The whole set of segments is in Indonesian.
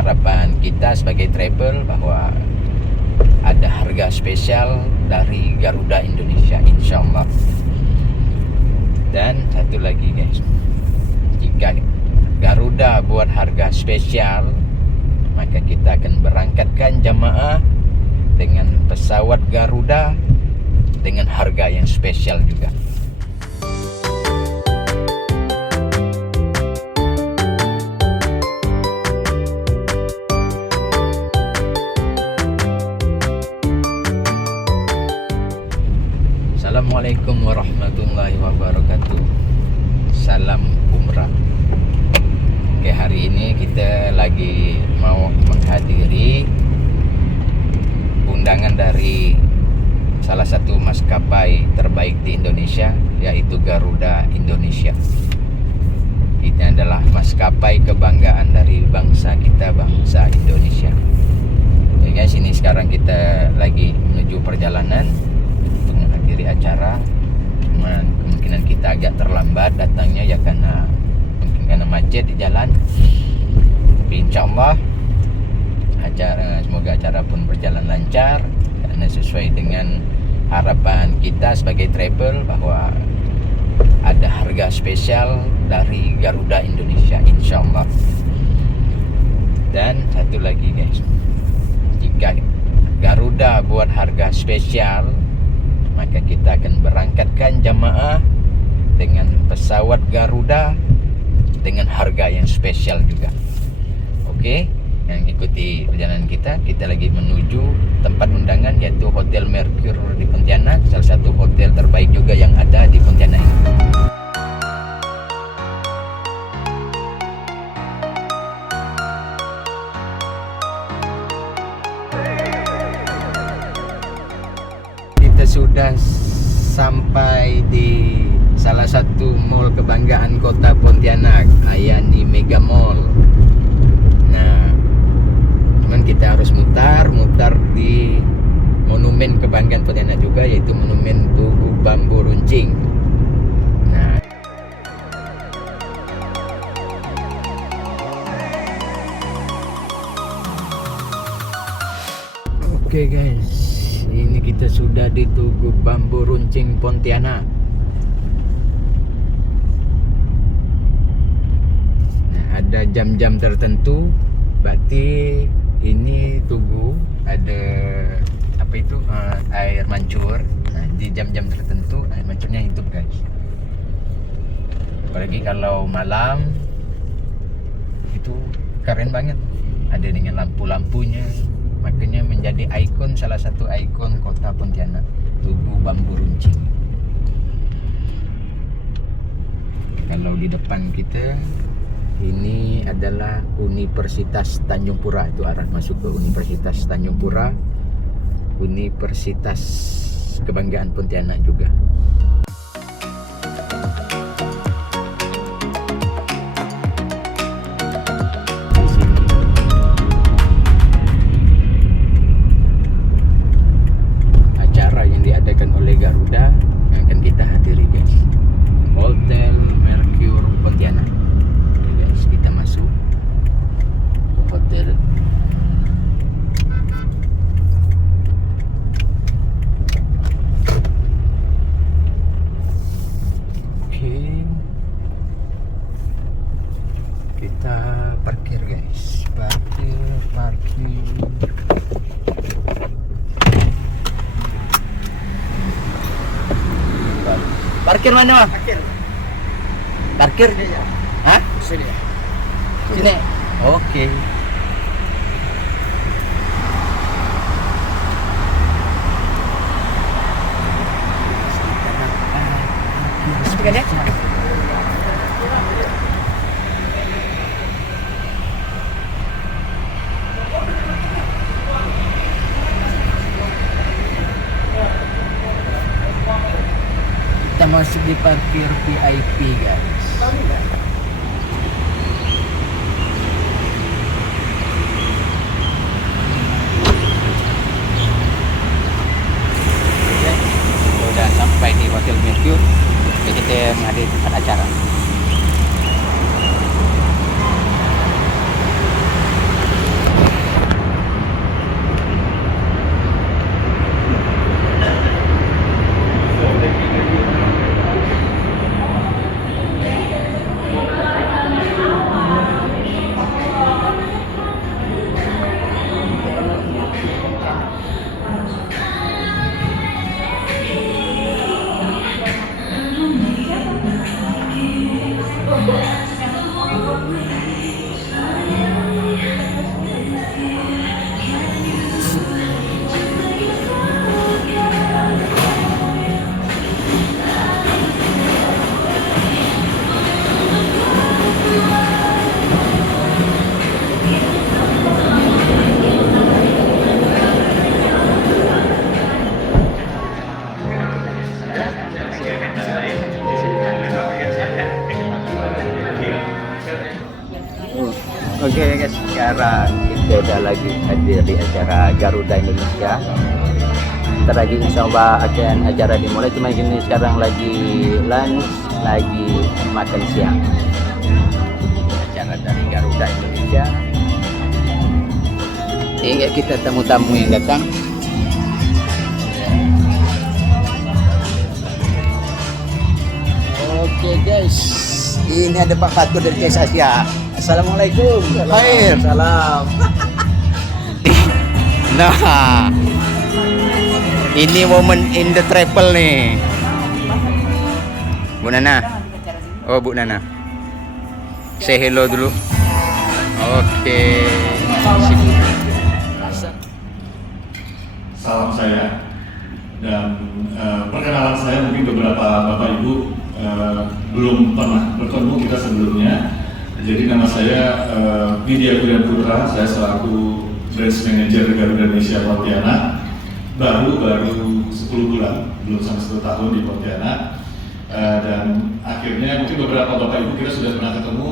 harapan kita sebagai travel bahwa ada harga spesial dari Garuda Indonesia, insya Allah. Dan satu lagi guys, jika Garuda buat harga spesial, maka kita akan berangkatkan jamaah dengan pesawat Garuda dengan harga yang spesial juga. Assalamualaikum warahmatullahi wabarakatuh. Salam umrah. Oke, hari ini kita lagi mau menghadiri undangan dari salah satu maskapai terbaik di Indonesia, yaitu Garuda Indonesia. Ini adalah maskapai kebanggaan dari bangsa kita, bangsa Indonesia. Ya guys, ini sekarang kita lagi menuju perjalanan untuk menghadiri acara. Cuman kemungkinan kita agak terlambat datangnya ya karena mungkin karena macet di jalan. Tapi insya Allah semoga acara pun berjalan lancar karena sesuai dengan harapan kita sebagai travel bahwa ada harga spesial dari Garuda Indonesia, insya Allah. Dan satu lagi guys, jika Garuda buat harga spesial, maka kita akan berangkatkan jamaah dengan pesawat Garuda dengan harga yang spesial juga. Oke, yang ikuti perjalanan kita lagi menuju tempat undangan, yaitu Hotel Mercure di Pontianak, salah satu hotel terbaik juga yang ada di Pontianak ini. Kita sudah sampai di salah satu mall kebanggaan kota Pontianak, Ayani Mega Mall. Nah, cuman kita harus mutar di monumen kebanggaan Pontianak juga, yaitu monumen Tugu Bambu Runcing. Nah, oke guys, ini kita sudah di Tugu Bambu Runcing Pontianak. Nah, ada jam-jam tertentu, berarti ini tugu ada apa itu air mancur. Nah, di jam-jam tertentu air mancurnya hidup guys. Apalagi kalau malam itu keren banget, ada dengan lampu-lampunya. Makanya menjadi ikon, salah satu ikon kota Pontianak, Tugu Bambu Runcing. Kalau di depan kita ini adalah Universitas Tanjung Pura, itu arah masuk ke Universitas Tanjung Pura, Universitas Kebanggaan Pontianak juga. Oleh Garuda yang akan kita hadiri guys, Hotel Mercure Pontianak. Oke guys, kita masuk ke hotel. Oke, kita parkir guys, parkir. Parkir mana? Parkir? Ya. Hah? Sini. Sini. Oke. Seperti ya? Kita masuk di parkir VIP guys. Sudah sampai di Hotel Mercure. Kita menghadiri tempat acara. guys, sekarang kita udah lagi hadir di acara Garuda Indonesia. Ntar lagi insya Allah akan acara dimulai, cuma gini sekarang lagi lunch, lagi makan siang. Acara dari Garuda Indonesia. Hingga kita tamu-tamu yang datang. Oke guys, ini ada Pak Fatur dari Case Asia. Assalamualaikum. Khair. Salam. Nah, ini momen in the travel nih. Bu Nana. Oh, Bu Nana. Say hello dulu. Oke. Salam saya dan perkenalan saya mungkin beberapa Bapak Ibu belum pernah bertemu kita sebelumnya. Jadi nama saya Widya Kurniawan Putra, saya selaku Branch Manager Garuda Indonesia Pontianak. Baru 10 bulan, belum sampai 1 tahun di Pontianak. Dan akhirnya mungkin beberapa Bapak Ibu kita sudah pernah ketemu,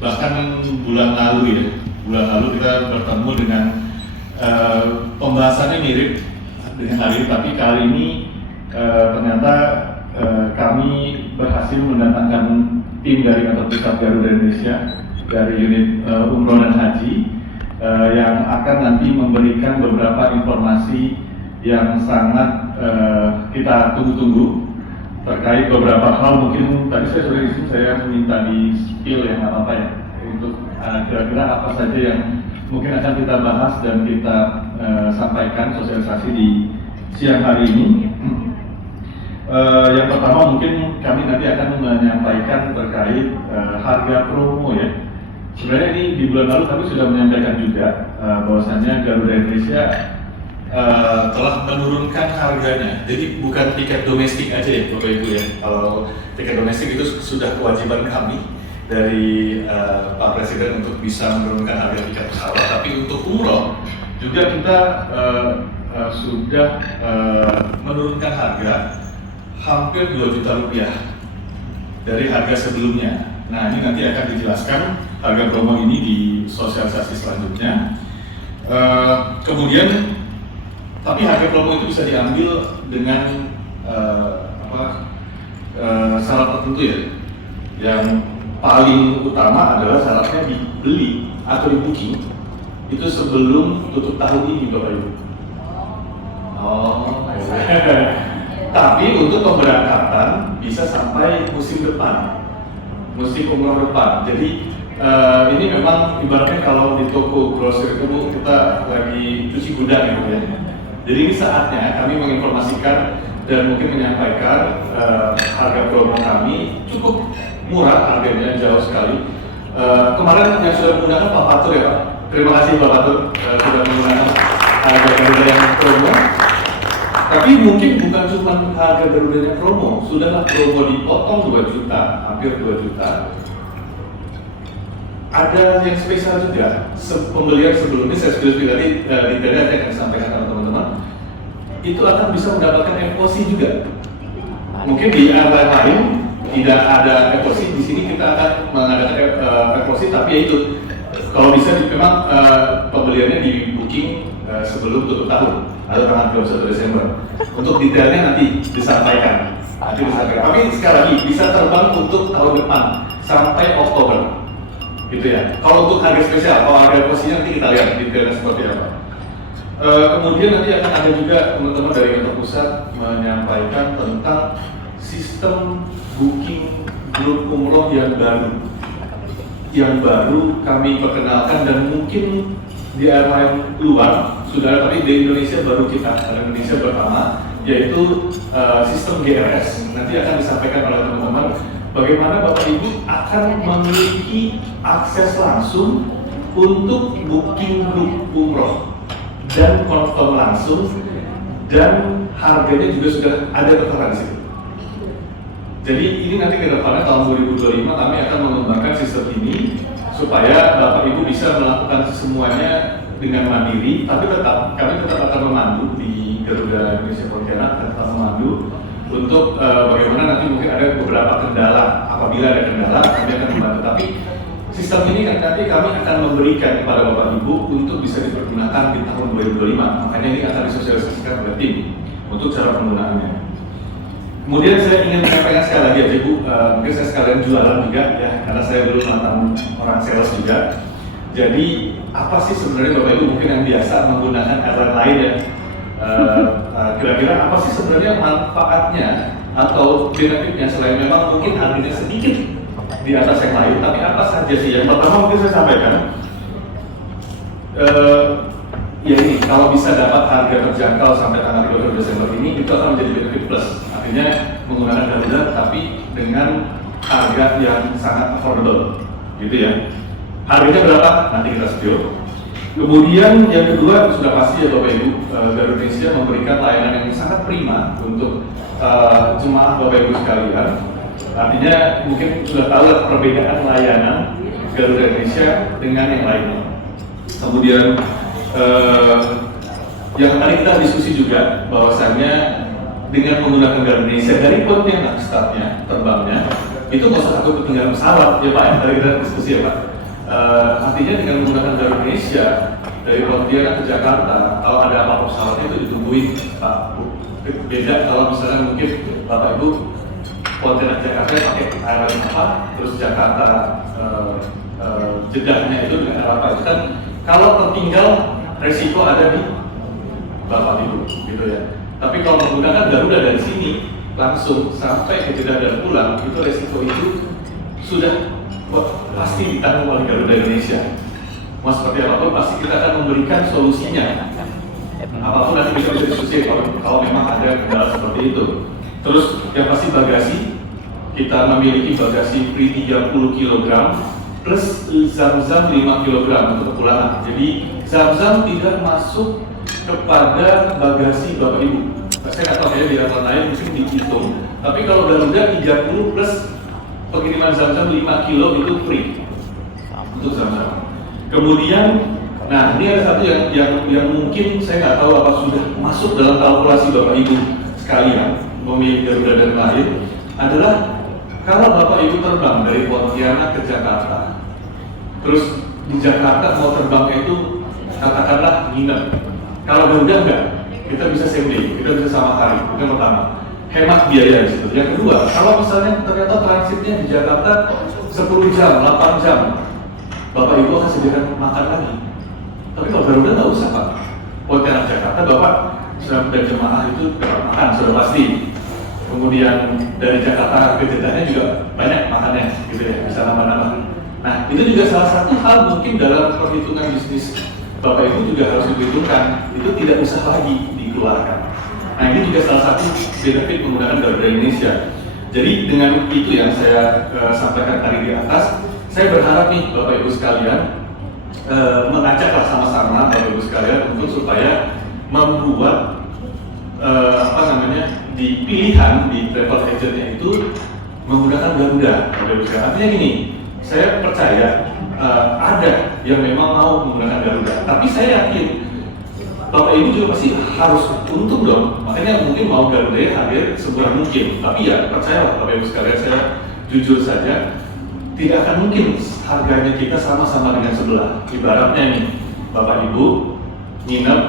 bahkan bulan lalu ya. Bulan lalu kita bertemu dengan pembahasannya mirip dengan hari ini, tapi kali ini ternyata kami berhasil mendatangkan tim dari kantor pusat Garuda Indonesia dari unit umroh dan haji yang akan nanti memberikan beberapa informasi yang sangat kita tunggu-tunggu terkait beberapa hal. Mungkin tadi saya sudah disini, saya minta di spill ya, nggak apa-apa ya, untuk kira-kira apa saja yang mungkin akan kita bahas dan kita sampaikan sosialisasi di siang hari ini. Yang pertama mungkin kami nanti akan menyampaikan terkait harga promo ya. Sebenarnya ini di bulan lalu kami sudah menyampaikan juga bahwasannya Garuda Indonesia telah menurunkan harganya. Jadi bukan tiket domestik aja ya Bapak Ibu ya. Kalau tiket domestik itu sudah kewajiban kami dari Pak Presiden untuk bisa menurunkan harga tiket pesawat. Tapi untuk umroh juga kita sudah menurunkan harga hampir 2 juta rupiah dari harga sebelumnya. Nah, ini nanti akan dijelaskan harga promo ini di sosialisasi selanjutnya. Kemudian, tapi harga promo itu bisa diambil dengan syarat tertentu ya. Yang paling utama adalah syaratnya dibeli atau di booking itu sebelum tutup tahun ini, Bapak Ibu. Oh, tapi untuk pemberangkatan bisa sampai musim depan, musim umroh depan. Jadi ini memang ibaratnya kalau di toko grosir itu Bu, kita lagi cuci gudang gitu ya. Jadi ini saatnya kami menginformasikan dan mungkin menyampaikan harga promo kami cukup murah, harganya jauh sekali. Kemarin yang sudah menggunakan Pak Fatur ya Pak. Terima kasih Pak Fatur sudah menggunakan harga yang promo. Tapi mungkin bukan cuma harga Garudanya promo, sudahlah promo dipotong 2 juta, hampir 2 juta. Ada yang spesial juga, pembelian sebelumnya saya sudah tadi detailnya akan disampaikan sama teman-teman. Itu akan bisa mendapatkan FOC juga. Mungkin di area lain tidak ada FOC, di sini kita akan mengadakan FOC, tapi ya itu kalau bisa memang pembeliannya di booking sebelum tutup tahun atau tanggal 21 Desember. Untuk detailnya nanti disampaikan. Tapi sekali lagi bisa terbang untuk tahun depan sampai Oktober, gitu ya. Kalau untuk harga spesial, kalau harga posisinya nanti kita lihat detailnya seperti apa. Kemudian nanti akan ada juga teman-teman dari kantor pusat menyampaikan tentang sistem booking grup umroh yang baru kami perkenalkan dan mungkin di area yang luar sudah ada, tapi di Indonesia baru kita, Indonesia pertama, yaitu sistem GRS. Nanti akan disampaikan oleh teman-teman bagaimana Bapak Ibu akan memiliki akses langsung untuk booking grup umroh dan confirm langsung, dan harganya juga sudah ada tertera di situ. Jadi ini nanti ke depannya tahun 2025 kami akan mengembangkan sistem ini supaya Bapak Ibu bisa melakukan semuanya dengan mandiri, tapi kami tetap akan memandu di Garuda Indonesia Pontianak, tetap memandu untuk bagaimana nanti mungkin ada beberapa kendala. Apabila ada kendala kami akan membantu, tapi sistem ini kan nanti kami akan memberikan kepada Bapak Ibu untuk bisa dipergunakan di tahun 2025. Makanya ini akan disosialisasikan oleh tim untuk cara penggunaannya. Kemudian saya ingin menyampaikan sekali lagi aja Bu, mungkin saya sekalian jualan juga ya, karena saya dulu mantan orang sales juga. Jadi apa sih sebenarnya Bapak Ibu mungkin yang biasa menggunakan airline lain ya? Kira-kira apa sih sebenarnya manfaatnya atau benefitnya selain memang mungkin harganya sedikit di atas yang lain, tapi apa saja sih? Yang pertama mungkin saya sampaikan, ya ini kalau bisa dapat harga terjangkau sampai tanggal 30 Desember ini itu akan menjadi benefit plus. Artinya menggunakan Garuda tapi dengan harga yang sangat affordable, gitu ya. Harganya berapa? Nanti kita spill. Kemudian yang kedua sudah pasti ya Bapak Ibu, Garuda Indonesia memberikan layanan yang sangat prima untuk jemaah Bapak Ibu sekalian. Artinya mungkin sudah tahu perbedaan layanan Garuda Indonesia dengan yang lainnya. Kemudian yang tadi kita diskusi juga bahwasannya dengan menggunakan Garuda Indonesia dari Pontianak startnya terbangnya itu nggak usah takut ketinggalan pesawat ya Pak ya, tadi kita diskusi ya Pak. Artinya dengan menggunakan Garuda Indonesia dari Pontianak ke Jakarta, kalau ada apa-apa pesawatnya itu ditungguin Pak. Beda kalau misalnya mungkin Bapak Ibu Pontianak Jakarta pakai airline apa, terus Jakarta jedahnya itu dengan apa, itu kan kalau tertinggal resiko ada di Bapak Ibu gitu ya. Tapi kalau menggunakan Garuda dari sini langsung sampai ke Jeddah dan pulang, itu resiko itu sudah pasti ditanggung oleh Garuda Indonesia. Mau seperti apapun pasti kita akan memberikan solusinya. Apapun nanti bisa diskusi kalau memang ada kendala seperti itu. Terus yang pasti bagasi, kita memiliki bagasi free 30 kg plus zam-zam 5 kg untuk kepulangan. Jadi zam-zam tidak masuk kepada bagasi Bapak Ibu. Saya nggak tahu ya di airline lain mungkin dihitung. Tapi kalau Garuda 30 plus pengiriman zam-zam 5 kilo itu free untuk zam-zam. Kemudian, nah ini ada satu yang mungkin saya nggak tahu apa sudah masuk dalam kalkulasi Bapak Ibu sekalian memilih Garuda dan lain adalah kalau Bapak Ibu terbang dari Pontianak ke Jakarta, terus di Jakarta mau terbang itu katakanlah nginep. Kalau Garuda enggak, kita bisa same day, kita bisa sama hari. Itu yang pertama, hemat biaya di situ. Yang kedua, kalau misalnya ternyata transitnya di Jakarta 10 jam, 8 jam, Bapak Ibu akan sediakan makan lagi. Tapi kalau Garuda nggak usah Pak. Pontianak Jakarta, Bapak sudah dan jemaah itu dapat makan sudah pasti. Kemudian dari Jakarta ke Jeddahnya juga banyak makannya, gitu ya, bisa nambah-nambah. Nah, itu juga salah satu hal mungkin dalam perhitungan bisnis Bapak Ibu juga harus diperhitungkan, itu tidak usah lagi dikeluarkan. Nah, ini juga salah satu benefit menggunakan Garuda Indonesia. Jadi dengan itu yang saya sampaikan tadi di atas, saya berharap nih Bapak Ibu sekalian mengajaklah sama-sama Bapak Ibu sekalian untuk supaya membuat di pilihan di travel agentnya itu menggunakan Garuda. Bapak Ibu sekalian, artinya gini, saya percaya ada yang memang mau menggunakan Garuda, tapi saya yakin Bapak Ibu juga pasti harus untung dong. Makanya mungkin mau Garuda hadir sebuah mungkin, tapi ya percayalah Bapak Ibu sekalian, saya jujur saja tidak akan mungkin harganya kita sama-sama dengan sebelah. Ibaratnya nih Bapak Ibu nginep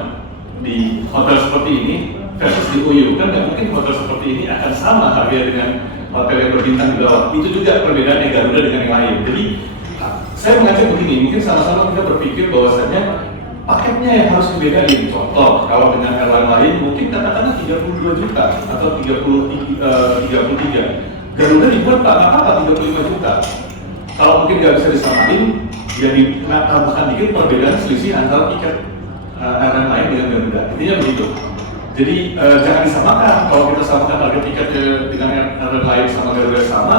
di hotel seperti ini versus di UU, kan nggak mungkin hotel seperti ini akan sama harga dengan hotel yang berbintang di bawah. Itu juga perbedaannya Garuda dengan yang lain. Jadi saya mengajak begini, mungkin sama-sama kita berpikir bahwasannya paketnya yang harus dibedain. Contoh, kalau dengan airline lain mungkin katakanlah 32 juta atau 33. Garuda dibuat nggak apa-apa 35 juta. Kalau mungkin nggak bisa disamain, jadi tambahkan dikit perbedaan selisih antara tiket airline lain dengan Garuda. Intinya begitu. Jadi jangan disamakan. Kalau kita samakan harga tiketnya dengan airline lain sama Garuda sama,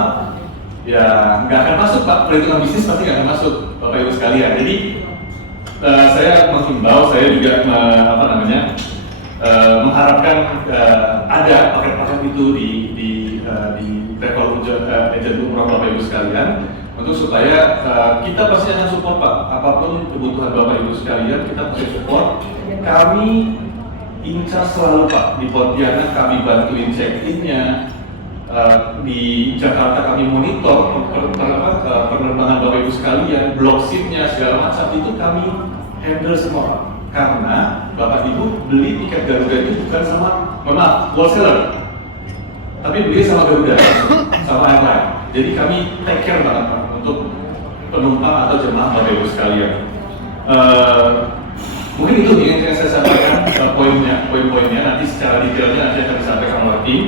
ya nggak akan masuk Pak. Perhitungan bisnis pasti nggak akan masuk Bapak Ibu sekalian. Jadi saya menghimbau, saya juga mengharapkan ada paket-paket itu di travel agent umroh Bapak Ibu sekalian, untuk supaya kita pasti akan support Pak. Apapun kebutuhan Bapak Ibu sekalian, kita pasti support. Kami incar selalu Pak di Pontianak, kami bantuin check-in-nya, di Jakarta kami monitor penerbangan Bapak Ibu sekalian, blok seatnya segala macam itu kami handle semua. Karena Bapak Ibu beli tiket Garuda itu bukan sama, maaf, wholesaler, tapi beli sama Garuda, sama airline. Jadi kami take care banget Pak untuk penumpang atau jemaah Bapak Ibu sekalian. Mungkin itu yang saya sampaikan poin-poinnya. Nanti secara detailnya nanti akan disampaikan oleh tim.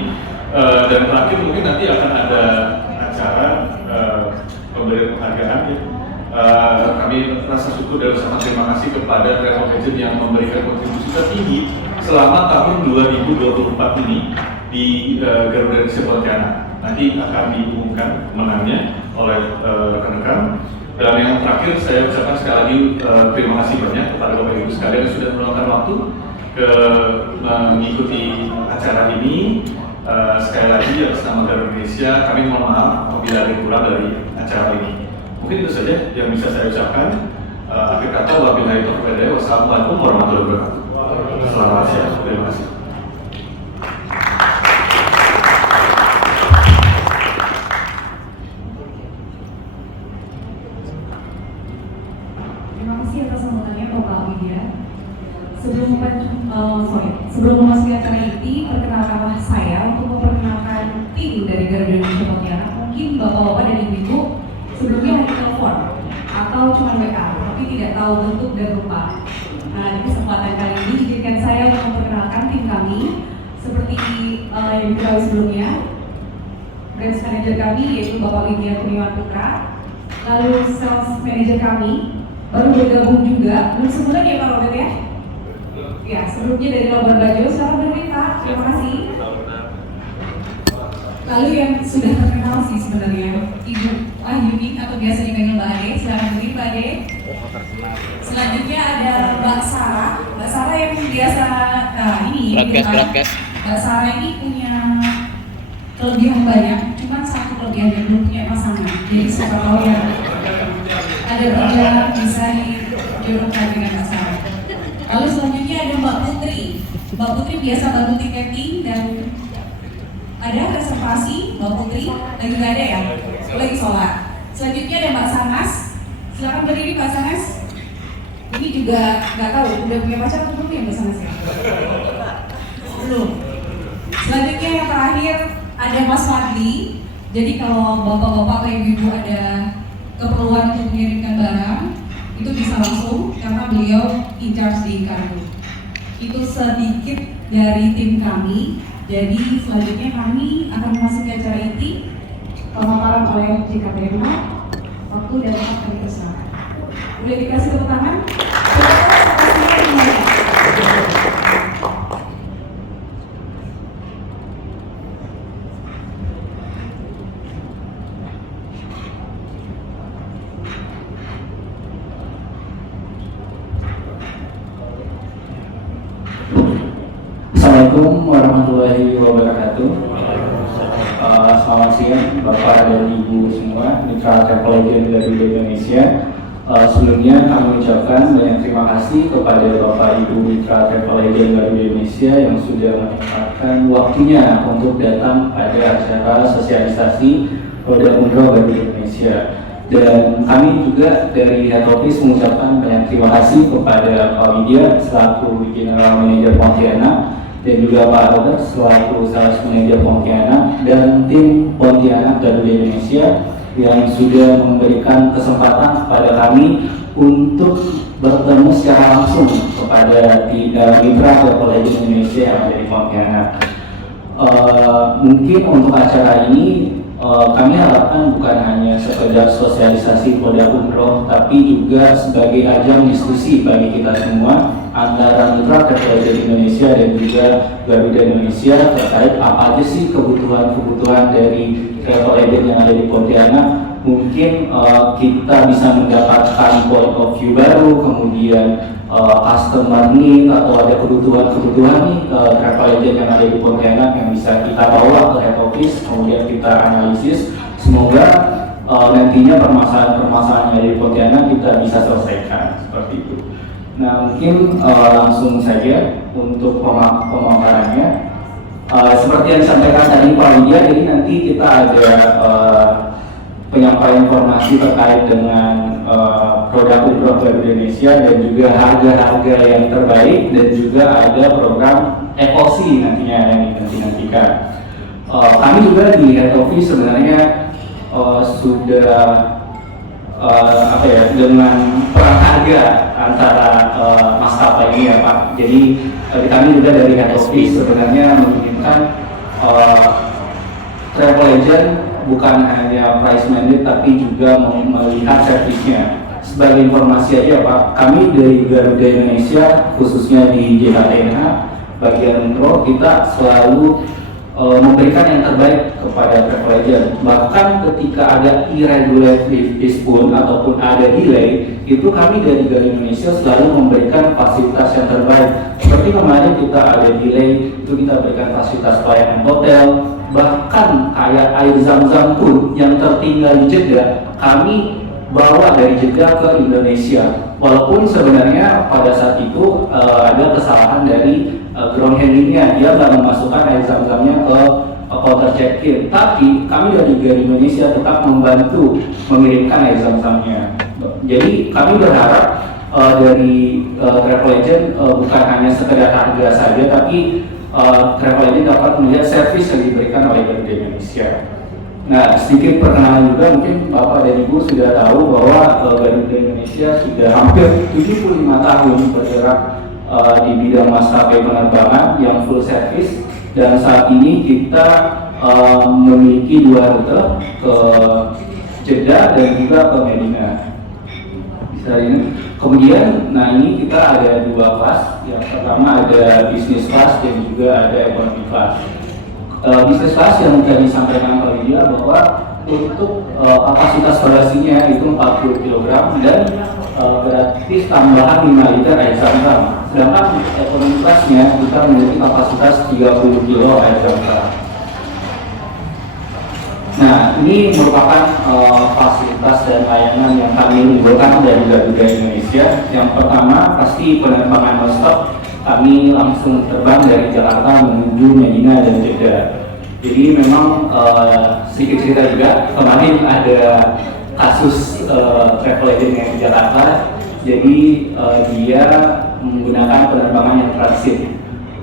Dan terakhir mungkin nanti akan ada acara pemberian penghargaan. Kami rasa syukur dan sangat terima kasih kepada travel agent yang memberikan kontribusi tertinggi selama tahun 2024 ini di Garuda Indonesia Pontianak. Nanti akan diumumkan pemenangnya oleh rekan-rekan. Dan yang terakhir saya ucapkan sekali lagi terima kasih banyak kepada Bapak Ibu sekalian yang sudah meluangkan waktu mengikuti acara ini. Sekali lagi atas nama Garuda Indonesia kami mohon maaf apabila ada kurang dari acara ini. Mungkin itu saja yang bisa saya ucapkan. Akhir kata wabillahi taufiq wal hidayah. Wassalamualaikum warahmatullahi wabarakatuh. Selamat siang. Terima kasih. Terima kasih atas sambutannya Bapak Widya. Sebelum memasuki acara inti, perkenalkanlah saya untuk memperkenalkan tim dari Garuda Indonesia Pontianak. Mungkin bapak-bapak dan ibu-ibu sebelumnya hanya telepon atau cuma WA, tapi tidak tahu bentuk dan rupa. Nah, di kesempatan kali ini izinkan saya untuk memperkenalkan tim kami seperti yang diketahui sebelumnya. Branch manager kami yaitu Bapak Widya Kurniawan Putra, lalu sales manager kami baru bergabung juga, belum sebulan ya Pak Robert ya? Ya, sebelumnya dari Labuan Bajo, selamat berdiri Pak, terima kasih. Lalu yang sudah terkenal sih sebenarnya, Ibu Ahyuni atau biasa dipanggil Mbak Ade, selamat berdiri Mbak Ade. Selanjutnya ada Mbak Sarah. Mbak Sarah yang biasa, broadcast. Mbak Sarah ini punya kelebihan banyak, cuma satu kelebihannya belum punya pasangan. Jadi siapa tahu ya ada berjalan bisa dijodohkan dengan Mbak Sarah. Lalu selanjutnya ada Mbak Putri. Mbak Putri biasa bantu tiketing dan ada reservasi. Mbak Putri lagi nggak ada ya? Lagi sholat. Selanjutnya ada Mbak Sanas. Silakan berdiri Mbak Sanas. Ini juga nggak tahu udah punya pacar atau belum ya Mbak Sanas ya? Belum. Selanjutnya yang terakhir ada Mas Fadli. Jadi kalau bapak-bapak atau ibu-ibu ada keperluan untuk mengirimkan barang, itu bisa langsung karena beliau in charge di kargo. Itu sedikit dari tim kami. Jadi selanjutnya kami akan memasuki acara inti pemaparan oleh JKP Rumah. Waktu dan tempat kami persilakan. Boleh dikasih tepuk tangan? Assalamualaikum warahmatullahi wabarakatuh. Selamat siang Bapak dan Ibu semua, Mitra Travel Agent Garuda Indonesia. Sebelumnya kami ucapkan banyak terima kasih kepada Bapak Ibu Mitra Travel Agent Garuda Indonesia yang sudah menyempatkan waktunya untuk datang pada acara sosialisasi Roda Umroh Garuda Indonesia. Dan kami juga dari Head Office mengucapkan banyak terima kasih kepada Pak Widya selaku General Manager Pontianak dan juga Pak Robert selaku Sales Manager Pontianak dan tim Pontianak Garuda Indonesia yang sudah memberikan kesempatan kepada kami untuk bertemu secara langsung kepada mitra Travel Agent Indonesia yang ada di Pontianak. Mungkin untuk acara ini kami harapkan bukan hanya sekedar sosialisasi produk umroh, tapi juga sebagai ajang diskusi bagi kita semua antara mitra Travel Agent Indonesia dan juga Garuda Indonesia terkait apa aja sih kebutuhan-kebutuhan dari travel agent yang ada di Pontianak. Mungkin kita bisa mendapatkan point of view baru, kemudian customer need atau ada kebutuhan nih travel agent yang ada di Pontianak yang bisa kita bawa ke head office, kemudian kita analisis. Semoga nantinya permasalahan-permasalahan yang ada di Pontianak kita bisa selesaikan seperti itu. Nah, mungkin langsung saja untuk pemaparannya. Seperti yang disampaikan tadi Pak Widya, jadi nanti kita ada penyampaian informasi terkait dengan produk umroh Garuda Indonesia dan juga harga-harga yang terbaik, dan juga ada program FOC nantinya yang dinantikan. Kami juga di head office sebenarnya sudah dengan perang harga antara maskapai ini ya Pak. Jadi kami juga dari head office sebenarnya menginginkan travel agent bukan hanya price mandate tapi juga melihat servisnya. Sebagai informasi aja Pak, kami dari Garuda Indonesia khususnya di JHTNH bagian umroh kita selalu memberikan yang terbaik kepada travel agent. Bahkan ketika ada irregular activities pun ataupun ada delay, itu kami dari Garuda Indonesia selalu memberikan fasilitas yang terbaik. Seperti kemarin kita ada delay, itu kita berikan fasilitas pelayanan hotel, bahkan kayak air zam-zam pun yang tertinggal di Jeddah, kami bawa dari Jeddah ke Indonesia. Walaupun sebenarnya pada saat itu ada kesalahan dari ground handlingnya, dia nggak memasukkan air zam-zamnya ke counter check-in, tapi kami dari Garuda Indonesia tetap membantu mengirimkan air zam-zamnya. Jadi kami berharap dari travel agent bukan hanya sekedar harga saja, tapi travel agent dapat melihat servis yang diberikan oleh Garuda Indonesia. Nah, sedikit perkenalan juga, mungkin Bapak dan Ibu sudah tahu bahwa Garuda Indonesia sudah hampir 75 tahun bergerak di bidang maskapai penerbangan yang full service, dan saat ini kita memiliki 2 rute ke Jeddah dan juga ke Medina. Bisa ini. Kemudian, nah ini kita ada 2 kelas. Yang pertama ada business class dan juga ada economy class. Business class yang tadi disampaikan oleh dia bahwa untuk kapasitas bagasinya itu 40 kg dan gratis tambahan 5 liter air zam-zam. Sedangkan economy class-nya kita memiliki kapasitas 30 kg air zam-zam. Nah, ini merupakan fasilitas dan layanan yang kami unggulkan dari Garuda Indonesia. Yang pertama pasti penerbangan non-stop. Kami langsung terbang dari Jakarta menuju Medina dan Jeddah. Jadi memang sedikit cerita juga, kemarin ada kasus travel agent yang di Jakarta. Jadi dia menggunakan penerbangan yang transit,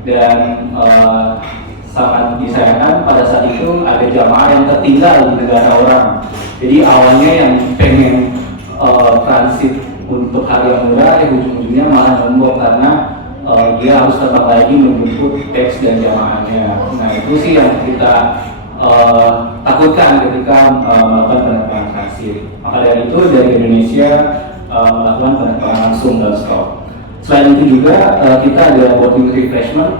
dan sangat disayangkan pada saat itu ada jamaah yang tertinggal di negara orang. Jadi awalnya yang pengen transit untuk harga yang murah, ujung-ujungnya malah nombok karena dia harus terbang lagi menjemput teks dan jamaahnya. Nah, itu sih yang kita takutkan ketika melakukan penerbangan transit. Maka dari itu dari Indonesia melakukan penerbangan langsung dan stop. Selain itu juga kita ada boarding refreshment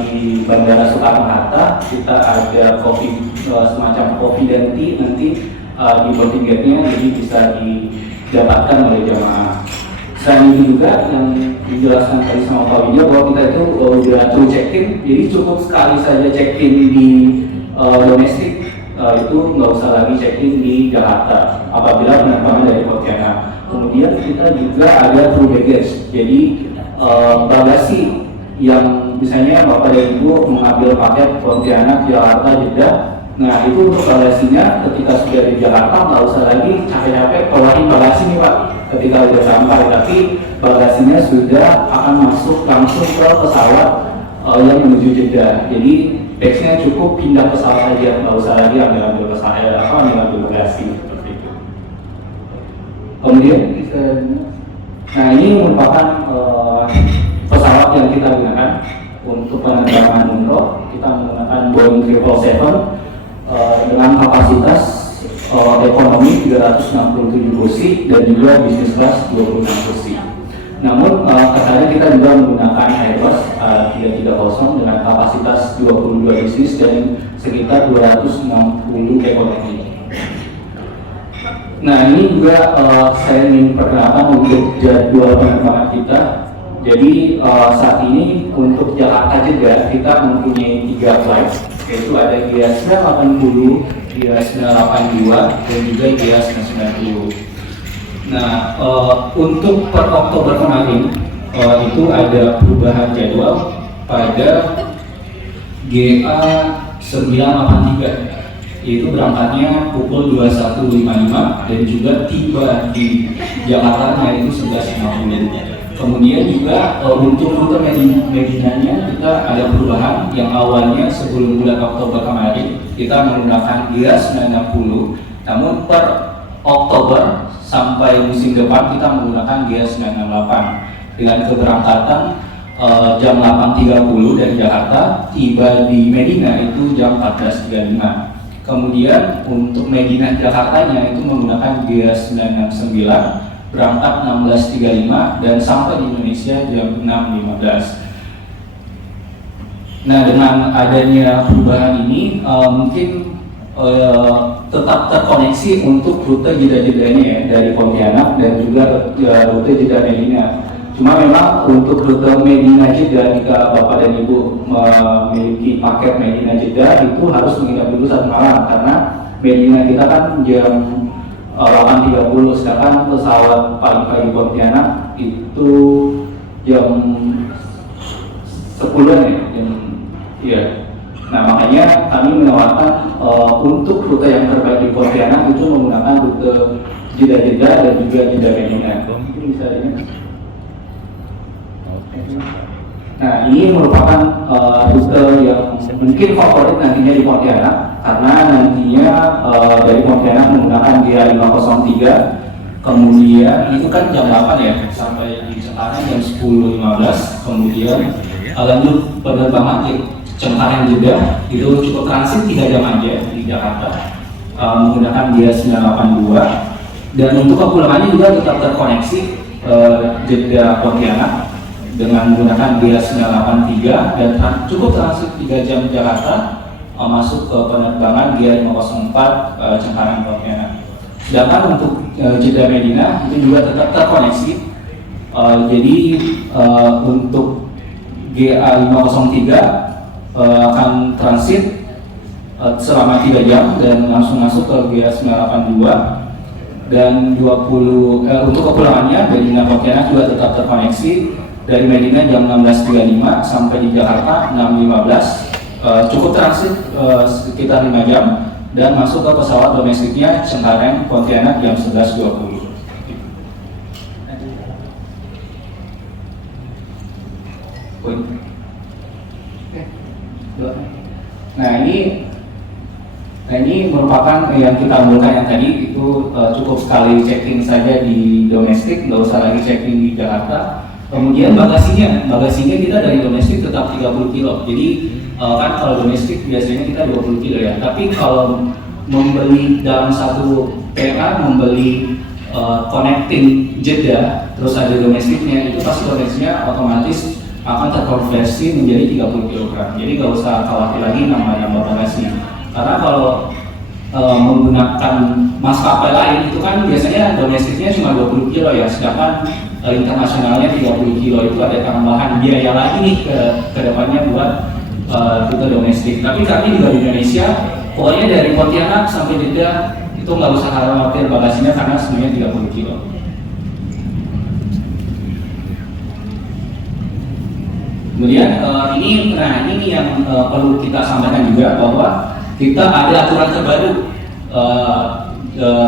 di Bandara Soekarno-Hatta. Kita ada kopi, semacam kopi dan tea nanti di boarding gate-nya, jadi bisa didapatkan oleh jamaah. Selain itu juga yang dijelaskan tadi sama Pak Widya bahwa kita itu udah true check-in, jadi cukup sekali saja check-in di domestik, itu nggak usah lagi check-in di Jakarta apabila penerbangan dari Pontianak. Kemudian kita juga ada true baggage, jadi bagasi yang misalnya Bapak dan Ibu mengambil paket Pontianak, Jakarta, Jeddah. Nah, itu untuk bagasinya ketika sudah di Jakarta nggak usah lagi capek-capek keluarin bagasi nih Pak ketika sudah sampai, tapi bagasinya sudah akan masuk langsung ke pesawat yang menuju Jeddah. Jadi bagsnya cukup pindah pesawat aja, nggak usah lagi ambil pesawat ambil bagasi seperti itu. Kemudian nah ini merupakan pesawat yang kita gunakan untuk penerbangan umroh. Kita menggunakan Boeing 777 dengan kapasitas ekonomi 367 kursi dan juga bisnis kelas 26 kursi. Namun terkadang kita juga menggunakan Airbus 330 dengan kapasitas 22 bisnis dan sekitar 260 ekonomi. Nah, ini juga saya ingin perkenalkan untuk jadwal penerbangan kita. Jadi saat ini untuk Jakarta Jeddah kita mempunyai 3 flight, yaitu ada GIAS 980, GIAS 982, dan juga GIAS 990. Nah, untuk per Oktober kemarin itu ada perubahan jadwal pada GA 983, yaitu berangkatnya pukul 21.55 dan juga tiba di Jakarta yaitu 11.50. Kemudian juga untuk rute Medinanya kita ada perubahan yang awalnya sebelum bulan Oktober kemarin kita menggunakan GA 960, namun per Oktober sampai musim depan kita menggunakan GA 968 dengan keberangkatan jam 8.30 dari Jakarta, tiba di Medina itu jam 14.35. Kemudian untuk Medina Jakartanya itu menggunakan GA 969, berangkat 16.35 dan sampai di Indonesia jam 6.15. Nah, dengan adanya perubahan ini mungkin tetap terkoneksi untuk rute jeda-jedanya ya, dari Pontianak dan juga rute Jeddah Medina. Cuma memang untuk rute Medina Jeddah, jika Bapak dan Ibu memiliki paket Medina Jeddah itu harus menginap dulu 1 malam, karena Medina kita kan jam 8.30, sedangkan pesawat paling pagi Pontianak itu jam 10-an ya. Nah, makanya kami menawarkan untuk rute yang terbaik di Pontianak itu menggunakan rute Jeddah-Jeddah dan juga Jeddah Medina. Mungkin bisa ini. Nah, ini merupakan rute yang mungkin favorit nantinya di Pontianak, karena nantinya dari Pontianak menggunakan GA 503, kemudian itu kan jam 8 ya, sampai di Cengkareng jam 10.15, kemudian lanjut penerbangan di Cengkareng Jeddah, itu cukup transit 3 jam aja di Jakarta menggunakan GA 982, dan untuk kepulangannya juga tetap terkoneksi Jeddah Pontianak dengan menggunakan GA 983 dan cukup transit 3 jam Jakarta masuk ke penerbangan GA 504 Cengkareng Pontianak. Sedangkan untuk Jeddah Medina itu juga tetap terkoneksi. Jadi untuk GA 503 akan transit selama 3 jam dan langsung masuk ke GA 982, dan 20 untuk kepulangannya dari Pontianak juga tetap terkoneksi dari Medina jam 16.35 sampai di Jakarta 6.15, cukup transit sekitar 5 jam dan masuk ke pesawat domestiknya Cengkareng Pontianak jam 11.20. Nah, ini merupakan yang kita ambilkan yang tadi itu cukup sekali check-in saja di domestik, nggak usah lagi check-in di Jakarta. Kemudian bagasinya kita dari domestik tetap 30 kilo. Jadi kan kalau domestik biasanya kita 20 kilo ya. Tapi kalau membeli dalam satu PA, membeli connecting Jeddah, terus ada domestiknya, itu pasti domestiknya otomatis akan terkonversi menjadi 30 kg. Jadi nggak usah khawatir lagi namanya bagasi. Karena kalau menggunakan maskapai lain itu kan biasanya domestiknya cuma 20 kilo ya, sedangkan internasionalnya 30 kilo, itu ada tambahan biaya lagi nih ke depannya buat rute domestik. Tapi kami juga di Indonesia, pokoknya dari Pontianak sampai Jeddah itu nggak usah khawatir bagasinya karena semuanya 30 kilo. Kemudian ini yang perlu kita sampaikan juga, bahwa kita ada aturan terbaru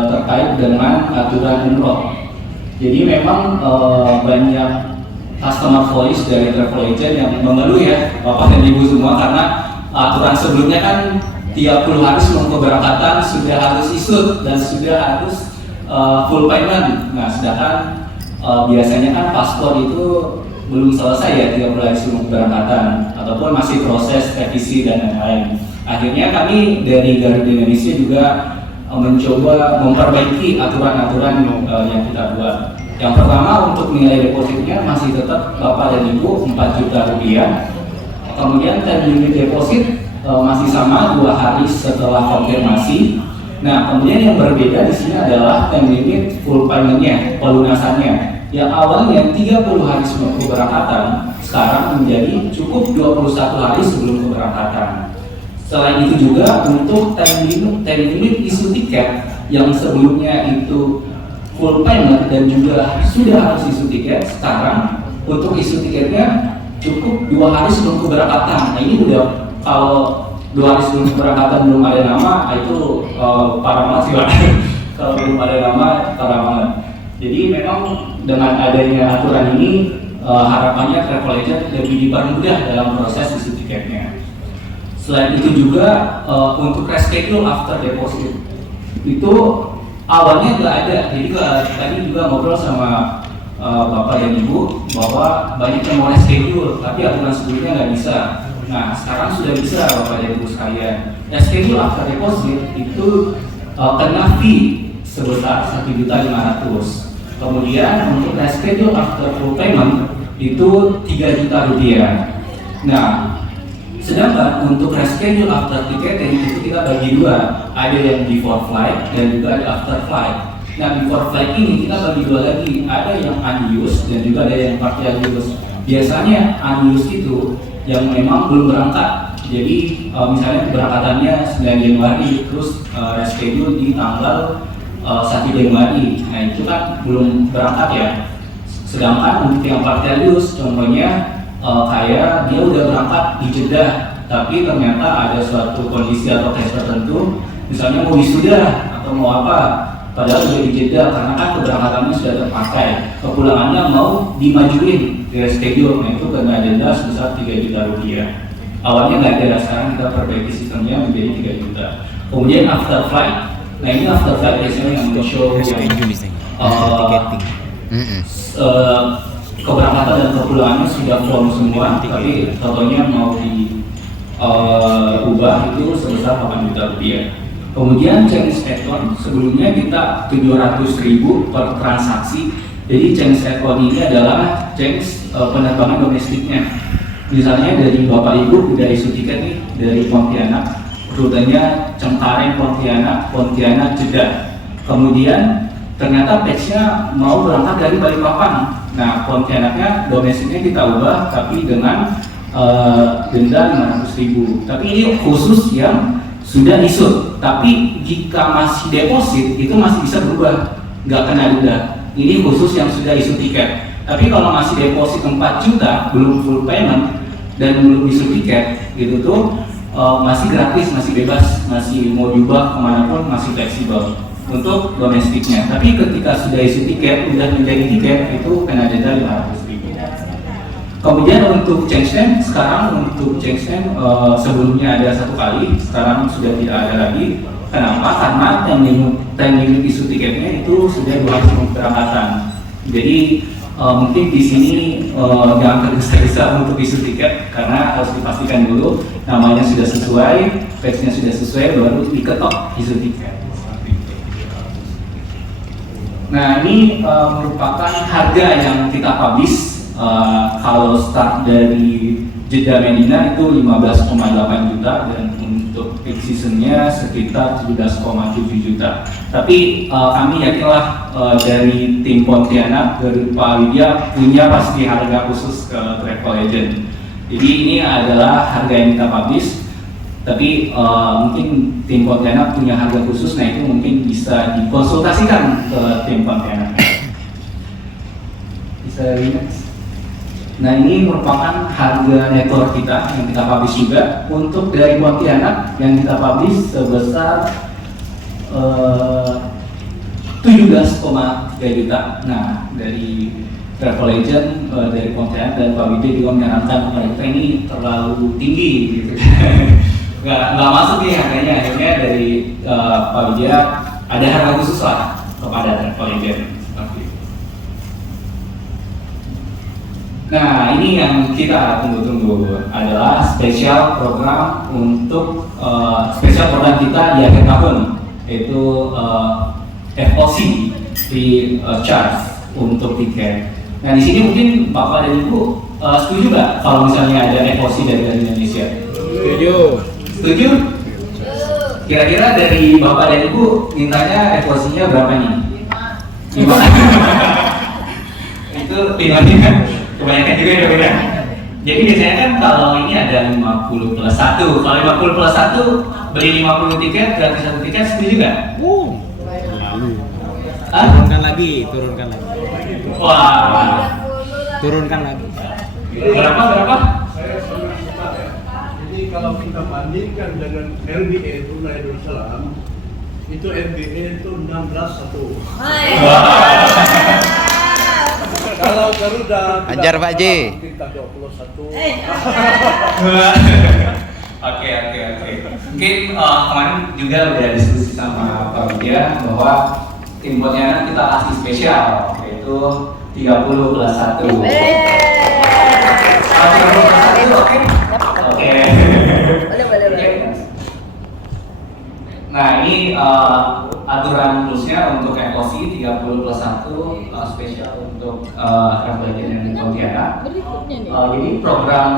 terkait dengan aturan umroh. Jadi memang banyak customer voice dari travel agent yang mengeluh ya, Bapak dan Ibu semua, karena aturan sebelumnya kan 30 hari sebelum keberangkatan sudah harus isut dan sudah harus full payment. Nah, sedangkan biasanya kan paspor itu belum selesai ya 30 hari sebelum keberangkatan, ataupun masih proses revisi dan lain-lain. Akhirnya kami dari Garuda Indonesia juga mencoba memperbaiki aturan-aturan yang kita buat. Yang pertama, untuk nilai depositnya masih tetap Bapak dan Ibu 4 juta rupiah. Kemudian time limit deposit masih sama 2 hari setelah konfirmasi. Nah, kemudian yang berbeda di sini adalah time limit full payment-nya, pelunasannya. Yang awalnya 30 hari sebelum keberangkatan, sekarang menjadi cukup 21 hari sebelum keberangkatan. Selain itu juga untuk time limit isu tiket yang sebelumnya itu full payment dan juga sudah harus isu tiket, sekarang untuk isu tiketnya cukup 2 hari sebelum keberangkatan. Nah, ini udah kalau 2 hari sebelum keberangkatan belum ada nama, itu parah banget sih Pak. Kalau belum ada nama, parah banget. Jadi memang dengan adanya aturan ini, harapannya travel agent lebih dipermudah dalam proses isi tiketnya. Selain itu juga untuk reschedule after deposit itu awalnya nggak ada. Jadi tadi juga ngobrol sama Bapak dan Ibu bahwa banyak yang mau reschedule, tapi aturan sebelumnya nggak bisa. Nah, sekarang sudah bisa Bapak dan Ibu sekalian. Reschedule after deposit itu kena fee sebesar 1.500.000. Kemudian untuk reschedule after full payment itu 3 juta rupiah. Nah, sedangkan untuk reschedule after ticketing itu kita bagi 2, ada yang before flight dan juga ada after flight. Nah, before flight ini kita bagi 2 lagi, ada yang unused dan juga ada yang partial use. Biasanya unused itu yang memang belum berangkat. Jadi misalnya keberangkatannya 9 Januari terus reschedule di tanggal 1 Januari. Nah, itu kan belum berangkat ya. Sedangkan untuk yang partial use, contohnya kayak dia udah berangkat di Jeddah, tapi ternyata ada suatu kondisi atau tes tertentu, misalnya mau wisuda atau mau apa, padahal udah di Jeddah karena kan keberangkatannya sudah terpakai, kepulangannya mau dimajuin di reschedule. Nah, itu kena denda sebesar 3 juta rupiah. Awalnya nggak ada, sekarang kita perbaiki sistemnya menjadi 3 juta. Kemudian after flight, nah ini after flight biasanya yang show keberangkatan dan kepulangannya sudah firm semua, tapi totalnya mau diubah itu sebesar 8 juta rupiah. Kemudian change add-on sebelumnya kita 700.000 per transaksi. Jadi change add-on ini adalah change penerbangan domestiknya. Misalnya dari Bapak Ibu udah isu tiket nih dari Pontianak, rutenya Cengkareng Pontianak Jeddah. Kemudian ternyata batch-nya mau berangkat dari Balikpapan. Nah, Pontianaknya domestiknya kita ubah tapi dengan denda 500.000. Tapi ini khusus yang sudah isut. Tapi jika masih deposit itu masih bisa berubah, nggak kena denda. Ini khusus yang sudah isu tiket. Tapi kalau masih deposit 4 juta belum full payment dan belum isu tiket, itu tuh masih gratis, masih bebas, masih mau diubah kemanapun masih fleksibel untuk domestiknya. Tapi ketika sudah isu tiket, sudah menjadi tiket, itu kena denda 500.000. Kemudian untuk change time, sekarang untuk change time sebelumnya ada 1 kali, sekarang sudah tidak ada lagi. Kenapa? Karena time limit isu tiketnya itu sudah 2 hari sebelum keberangkatan. Jadi mungkin di sini jangan tergesa-gesa untuk isu tiket karena harus dipastikan dulu namanya sudah sesuai, batch-nya sudah sesuai, baru diketok isu tiket. Nah, ini merupakan harga yang kita publish. Kalau start dari Jeddah Medina itu 15,8 juta dan untuk peak seasonnya sekitar 17,7 juta. Tapi kami yakinlah dari tim Pontianak, dari Pak Widya punya pasti harga khusus ke travel agent. Jadi ini adalah harga yang kita publish. Tapi mungkin tim Pontianak punya harga khusus, nah itu mungkin bisa dikonsultasikan ke tim Pontianak. Bisa lihat. Nah, ini merupakan harga network kita yang kita publish juga. Untuk dari Pontianak yang kita publish sebesar 17,3 juta. Nah, dari travel agent dari Pontianak dan Pak Widya juga menyarankan mereka ini terlalu tinggi gitu. nggak masuk nih harganya. Akhirnya dari Pak Widya ada harga khusus lah kepada travel agent. Nah, ini yang kita tunggu-tunggu adalah spesial program untuk spesial program kita di akhir tahun, yaitu FOC free charge untuk tiket. Nah, di sini mungkin Bapak dan Ibu setuju nggak kalau misalnya ada FOC dari Indonesia? Setuju. Setuju? Kira-kira dari Bapak dan Ibu mintanya FOC-nya berapa nih? 5. Itu pilihannya kebanyakan juga ya beda. Jadi biasanya kan kalau ini ada 50 plus 1. Kalau 50 plus 1 beli 50 tiket gratis 1 tiket, setuju nggak? Turunkan lagi. Wah. Turunkan lagi. Berapa? Jadi kalau kita bandingkan dengan LBA Brunei Darussalam, itu LBA itu 16-1. Kalau Garuda Ajar, Pak Ji. kita 21. Oke. Mungkin kemarin juga udah diskusi sama Pak Widya bahwa tim Pontianak kita kasih spesial, yaitu 30 plus 1. Oke. Boleh. Nah ini aturan rulesnya untuk FOC 30 plus 1 spesial untuk travel agent yang di Pontianak. Jadi program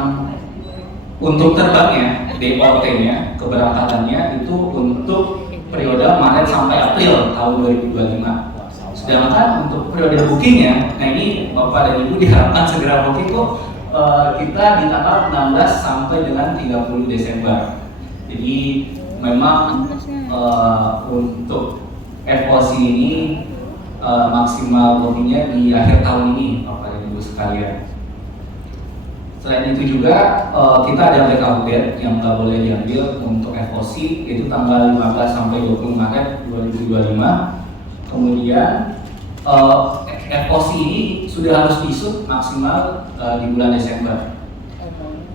untuk terbangnya, DOT-nya, keberangkatannya itu untuk periode Maret sampai April tahun 2025. Sedangkan untuk periode bookingnya, nah ini Bapak dan Ibu diharapkan segera booking kok kita di tanggal 16 sampai dengan 30 Desember. Jadi memang untuk FOC ini maksimal bookingnya di akhir tahun ini Bapak dan Ibu sekalian. Selain itu juga kita ada blackout date yang nggak boleh diambil untuk FOC, yaitu tanggal 15 sampai 20 Maret 2025. Kemudian FOC ini sudah harus diisut maksimal di bulan Desember.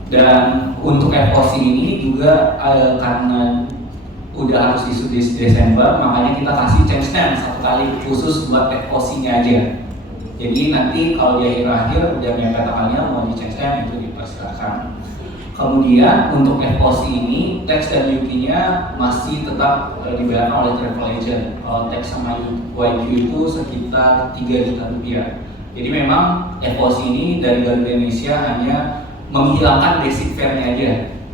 Dan untuk FOC ini juga karena udah harus diisut di Desember, makanya kita kasih change time 1 kali khusus buat FOC-nya aja. Jadi nanti kalau di akhir-akhir udah mepet tanggalnya mau di change time itu dipersilakan. Kemudian untuk FOC ini tax dan UT-nya masih tetap dibayar oleh travel agent. Kalau tax sama YQ itu sekitar 3 juta rupiah. Jadi memang FOC ini dari Garuda Indonesia hanya menghilangkan basic fare-nya aja.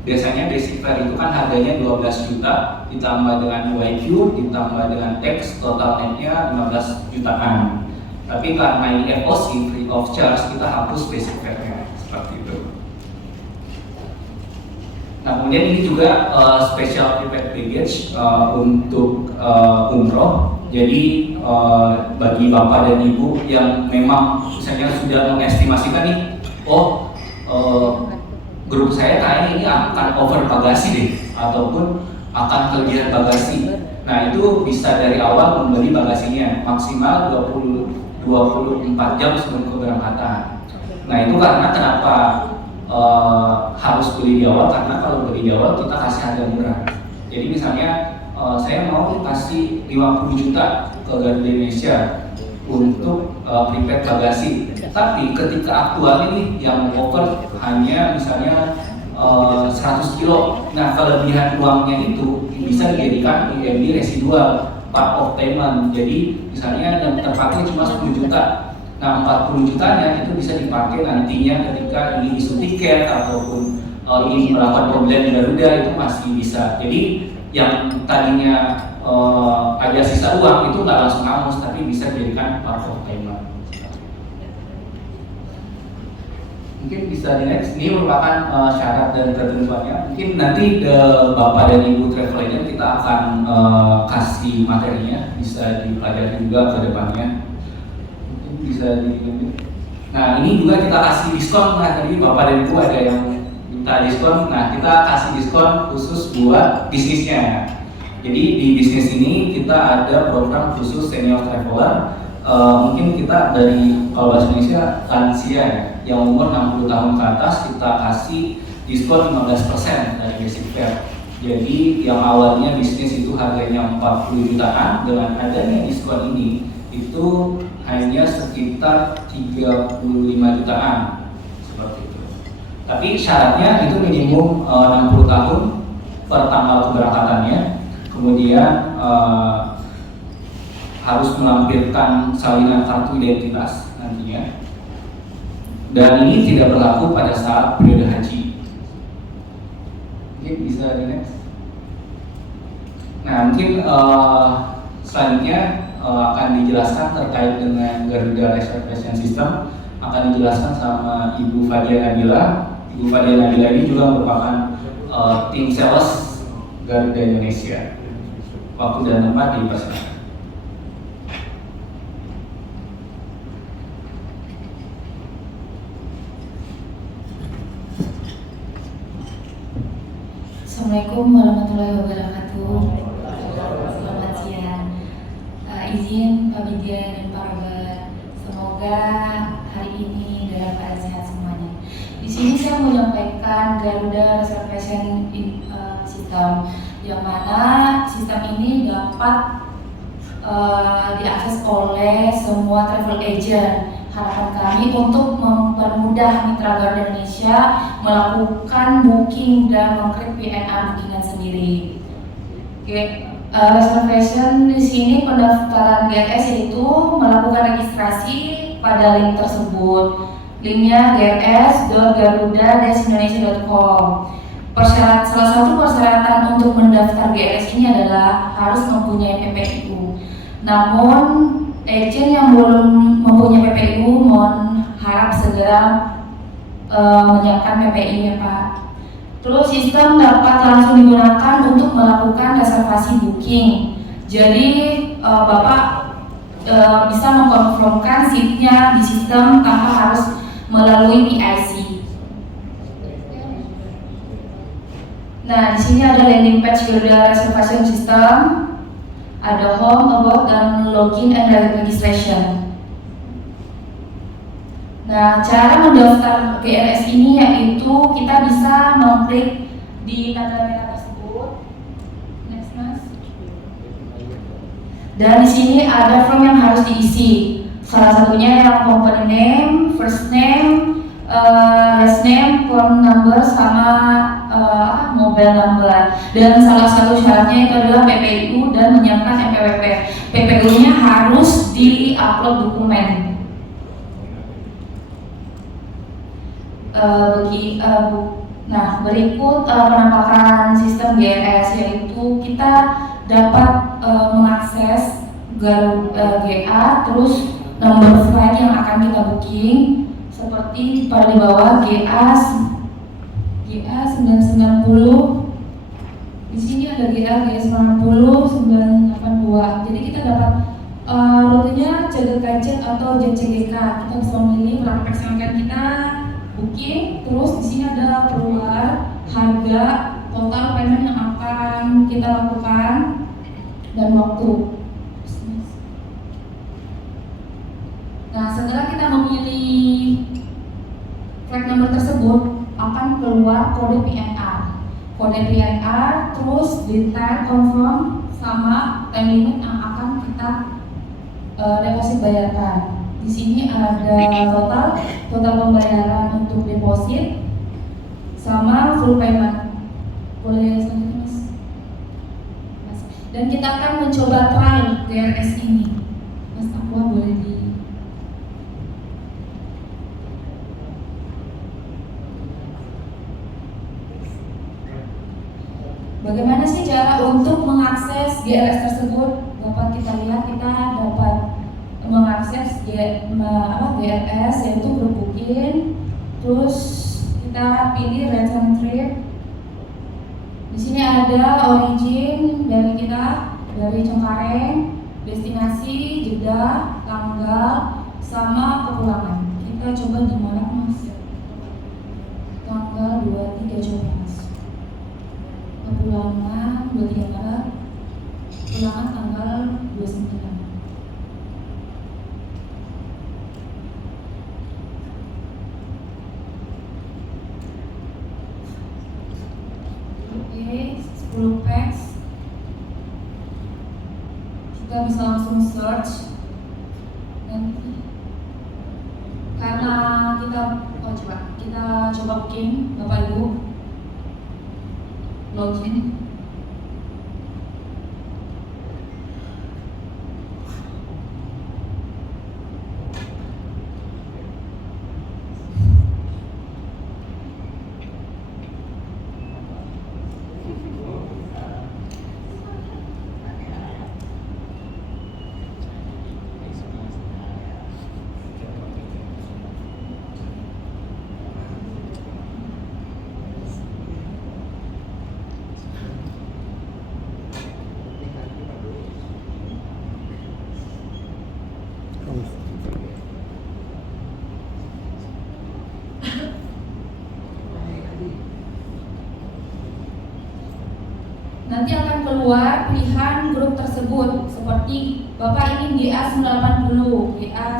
Biasanya basic fare itu kan harganya 12 juta ditambah dengan YQ ditambah dengan tax, total net-nya 15 jutaan. Tapi karena ini FOC free of charge, kita hapus basic fare-nya seperti itu. Nah kemudian ini juga special prepaid package untuk umroh. Jadi bagi Bapak dan Ibu yang memang misalnya sudah mengestimasikan nih, grup saya kayaknya ini akan over bagasi deh, ataupun akan kelebihan bagasi. Nah itu bisa dari awal membeli bagasinya maksimal 24 jam sebelum keberangkatan. Nah itu karena kenapa harus beli di awal, karena kalau beli di awal kita kasih harga murah. Jadi misalnya saya mau kasih 50 juta ke Garuda Indonesia untuk prepaid bagasi, tapi ketika aktualnya nih yang over hanya misalnya 100 kilo. Nah kelebihan uangnya itu bisa dijadikan IMD residual part of payment. Jadi misalnya yang terpakai cuma 10 juta. Nah 40 jutanya itu bisa dipakai nantinya ketika ingin isu tiket ataupun ingin melakukan pembelian di Garuda, itu masih bisa. Jadi yang tadinya ada sisa uang itu nggak langsung hangus, tapi bisa dijadikan part of payment. Mungkin bisa di next. Ini merupakan syarat dan ketentuannya. Mungkin nanti Bapak dan Ibu travel agent kita akan kasih materinya, bisa dipelajari juga ke depannya. Mungkin bisa di. Nah ini juga kita kasih diskon. Nah tadi Bapak dan Ibu ada yang minta diskon. Nah kita kasih diskon khusus buat bisnisnya. Jadi di bisnis ini kita ada program khusus senior traveler. Mungkin kita dari kalau bahasa Indonesia lansia ya, yang umur 60 tahun ke atas kita kasih diskon 15% dari basic fare. Jadi yang awalnya bisnis itu harganya 40 jutaan, dengan adanya diskon ini itu hanya sekitar 35 jutaan seperti itu. Tapi syaratnya itu minimum 60 tahun per tanggal keberangkatannya. Kemudian harus melampirkan salinan kartu identitas nantinya. Dan ini tidak berlaku pada saat periode haji. Mungkin bisa di next. Nah mungkin selanjutnya akan dijelaskan terkait dengan Garuda Reservation System, akan dijelaskan sama Ibu Fadia Nabila. Ibu Fadia Nabila ini juga merupakan tim sales Garuda Indonesia. Waktu dan tempat dipersilakan. Assalamualaikum warahmatullahi wabarakatuh. Selamat siang. Izin Pak Widya dan Pak Robert, semoga hari ini dalam keadaan sehat semuanya. Di sini saya mau menyampaikan Garuda Reservation System, yang mana sistem ini dapat diakses oleh semua travel agent. Harapan kami untuk mempermudah mitra Garuda Indonesia melakukan booking dan mengklik PNR bookingan sendiri. Reservation di sini pendaftaran GRS yaitu melakukan registrasi pada link tersebut. Linknya grs.garuda-indonesia.com. Salah satu persyaratan untuk mendaftar GRS ini adalah harus mempunyai PPIU. Namun agent yang belum mempunyai PPIU mohon harap segera menyiapkan PPI-nya Pak. Terus sistem dapat langsung digunakan untuk melakukan reservasi booking. Jadi Bapak bisa mengkonfirmkan seatnya di sistem tanpa harus melalui PIC. Nah, di sini ada landing page Garuda Reservation System, ada home, about, dan login and registration. Nah, cara mendaftar GRS ini yaitu kita bisa mengklik di tanda merah tersebut. Next, Mas. Dan di sini ada form yang harus diisi. Salah satunya yang company name, first name, last name, phone number, sama mobile number. Dan salah satu syaratnya itu adalah PPIU dan menyiapkan NPWP. PPIU-nya harus di-upload dokumen. Nah, berikut penampakan sistem GRS, yaitu kita dapat mengakses GA, terus nomor flight yang akan kita booking seperti pada di bawah GA 990. Di sini ada GA 990 982. Jadi kita dapat rutenya CGKJ atau JCGK. Kita bisa memilih berapa pax yang akan kita booking. Terus di sini ada keluar harga, total payment yang akan kita lakukan, dan waktu. Nah, setelah kita memilih flight number tersebut, akan keluar kode PNR. Kode PNR, terus detail confirm sama time limit yang akan kita deposit bayarkan. Di sini ada total pembayaran untuk deposit sama full payment. Boleh selanjutnya, Mas? Dan kita akan mencoba trial GRS ini. Mas Aqua boleh di. Bagaimana sih cara untuk mengakses GRS tersebut? Dapat kita lihat, kita dapat mengakses GRS yaitu grup booking. Terus kita pilih return trip. Di sini ada origin dari kita, dari Cengkareng, destinasi Jeddah, tanggal, sama kepulangan. Kita coba di Maret, Mas. Tanggal 23 coba, Mas. Kepulangan 23 Maret, pulangan tanggal 29. Oke, 10 pax. Kita bisa langsung search. Dan karena kita coba booking, Bapak Ibu. Login. nanti akan keluar pilihan grup tersebut seperti Bapak ingin GA 980, GA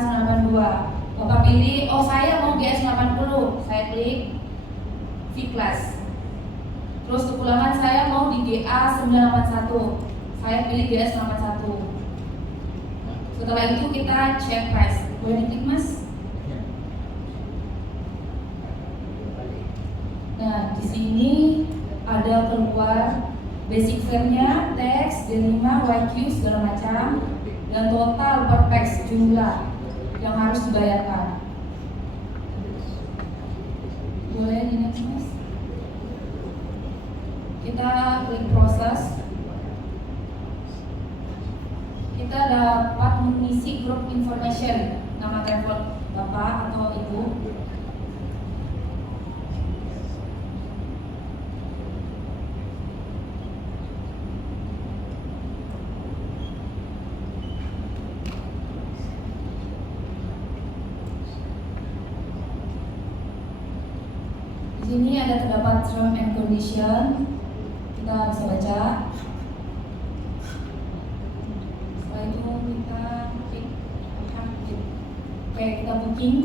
982. Bapak pilih, oh saya mau GA 980, saya klik V-Class. Terus kepulangan saya mau di GA 981, saya pilih GA 981. Setelah itu kita check price. Boleh diklik Mas? Nah, di sini ada keluar basic fare-nya, teks, D5, YQ segala macam, dan total per teks jumlah yang harus dibayarkan. Boleh di next Mas? Kita klik proses. Kita dapat mengisi grup information, nama travel Bapak atau Ibu. Di sini ada terdapat term and condition, kita bisa baca. Setelah itu kita klik aktif. Oke, kita booking.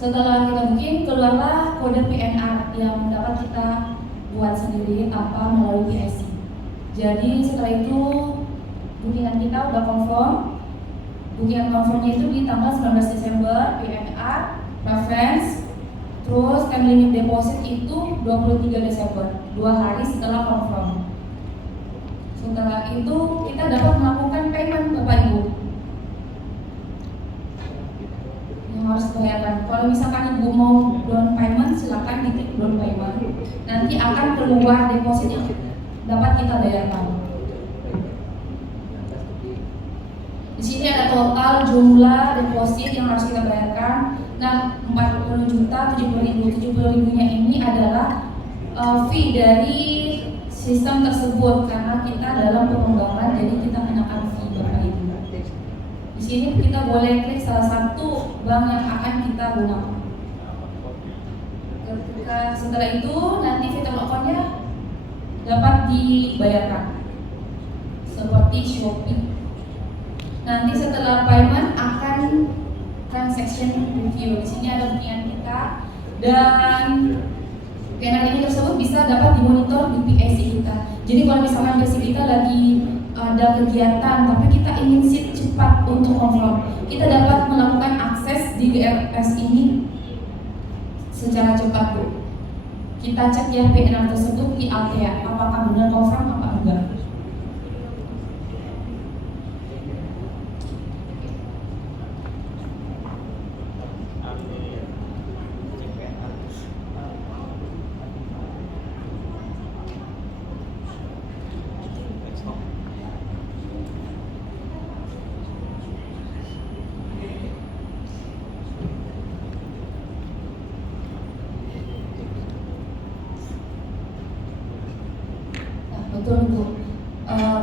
Setelah kita booking, keluarlah kode PNR yang dapat kita buat sendiri tanpa melalui PIC. Jadi setelah itu bookingan kita udah confirm. Bookingan confirmnya itu di tanggal 19 Desember, PNR, reference, terus time limit deposit itu 23 Desember, 2 hari setelah confirm. Setelah itu kita dapat melakukan payment Bapak Ibu. Harus bayarkan. Kalau misalkan Ibu mau down payment, silakan diklik down payment. Nanti akan keluar deposit yang dapat kita bayarkan. Di sini ada total jumlah deposit yang harus kita bayarkan. Nah, 40 juta, 70 ribunya ini adalah fee dari sistem tersebut karena kita dalam pengembangan, jadi kita kenakan fee Bapak Ibu. Di sini kita boleh klik salah satu bank yang akan kita gunakan. Ketika setelah itu nanti fitur akunnya dapat dibayarkan seperti Shopee. Nanti setelah payment akan transaction review. Di sini ada bookingan kita dan PNR ini tersebut bisa dapat dimonitor di PIC kita. Jadi kalau misalkan PIC kita lagi ada kegiatan tapi kita ingin seat cepat untuk confirm, kita dapat melakukan akses di GRS ini secara cepat Bu. Kita cek ya PNR tersebut di Altea, apakah benar confirm apa enggak. Betul Bu,